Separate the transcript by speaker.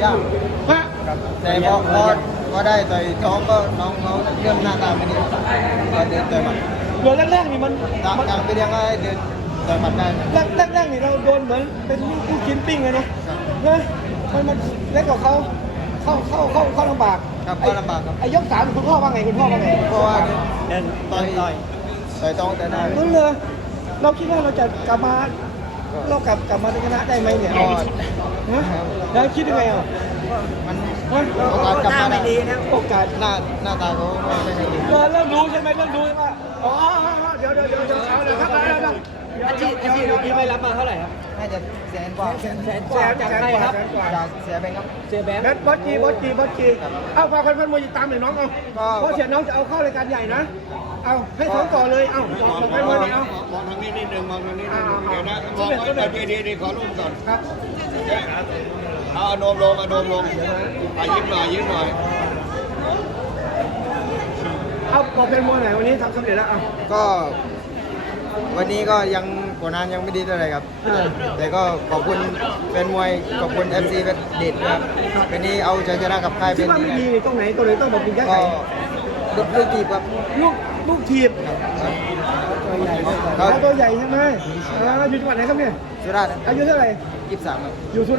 Speaker 1: ยาก
Speaker 2: ฮะ
Speaker 1: ครับแต่พอได้ต่อยท้องก็น้องเขาเริ่มหน้าตาไม่ดีก็เดินต่อยหมัด
Speaker 2: เดือนแรกๆนี่มัน
Speaker 1: ต่างไปเรียงให้เดินต่อยหมัดได้
Speaker 2: แรกๆนี่เราโดนเหมือนเป็นลูกชิ้นปิ้งเลยนะนะมันเล็กกว่าเขาเข้าลำบาก
Speaker 1: ครับก็ลำบากครับ
Speaker 2: ไอ้ยก 3คุณพ่อว่าไงคุณพ่อว่าไง
Speaker 1: เพราะว่า
Speaker 3: เดิน
Speaker 1: ต่อยท้องแต่ได้
Speaker 2: นั่นเลยเราคิดว่าเราจะกลับมามาชนะได้ไหมเนี่ย
Speaker 1: ก็
Speaker 2: ฮะแล้วคิดยังไงอ่ะ
Speaker 1: มัน
Speaker 2: ฮะ
Speaker 1: โอกาสกลับมา
Speaker 3: ไม่ดีนะ
Speaker 2: โอกาส
Speaker 1: หน้าตาเขาไม่ค่อยดี
Speaker 2: เริ่มรู้ใช่ไหมเริ่มรู้ใช่ไหมอ๋อเดี๋ยวเอาเลยครับ
Speaker 3: อาชีพเมื่อกี้ไปรับมาเท่าไหร่ครับ
Speaker 1: น่าจะแสนกว่า
Speaker 3: แสนกว่าจากใครครับ
Speaker 1: จากเสียไปครับ
Speaker 3: เสียแบงค์
Speaker 2: แบทบอสจีเอาฝากคนมวยตามหน่อยน้องเอา
Speaker 1: ก็
Speaker 2: เพราะเสียน้องจะเอาเข้ารายการใหญ่นะ เอาให้ท้องต่อเลยเอาบอกให้มวยเอา
Speaker 4: มองทางนี้นิดนึงมองทางนี้นิดนึง
Speaker 2: อ่า
Speaker 4: เดี๋ยวนะมองไว้ดีขอรูปก่อน
Speaker 2: ครับ
Speaker 4: เอาโนมลงยิ้มหน่อย
Speaker 2: เอาบอกเป็นมวยไหนวันนี้ทำสำเร็จแล้วเอา
Speaker 1: ก็วันนี้ก็ยังผลงานยังไม่ดีเท่าไหร่ครับ แต่ก็ขอบคุณแฟนมวยขอบคุณ FC เพชรเด็ดครับวันนี้เอาชัยชนะกับค่าย
Speaker 2: คิ
Speaker 1: เป็
Speaker 2: ด
Speaker 1: น
Speaker 2: ว่าไม่ดีตรงไหนตัวไหนต้องบอกคุณแก้ไข
Speaker 1: ก็ลูกทีบครับ
Speaker 2: ลูกทีบตัวใหญ่ใช่ไหมอยู่จังหวัดไหนครับเนี่ย
Speaker 1: สุราษฎร์
Speaker 2: อายุเท่าไหร่
Speaker 1: 23ครับ
Speaker 2: อยู่สุ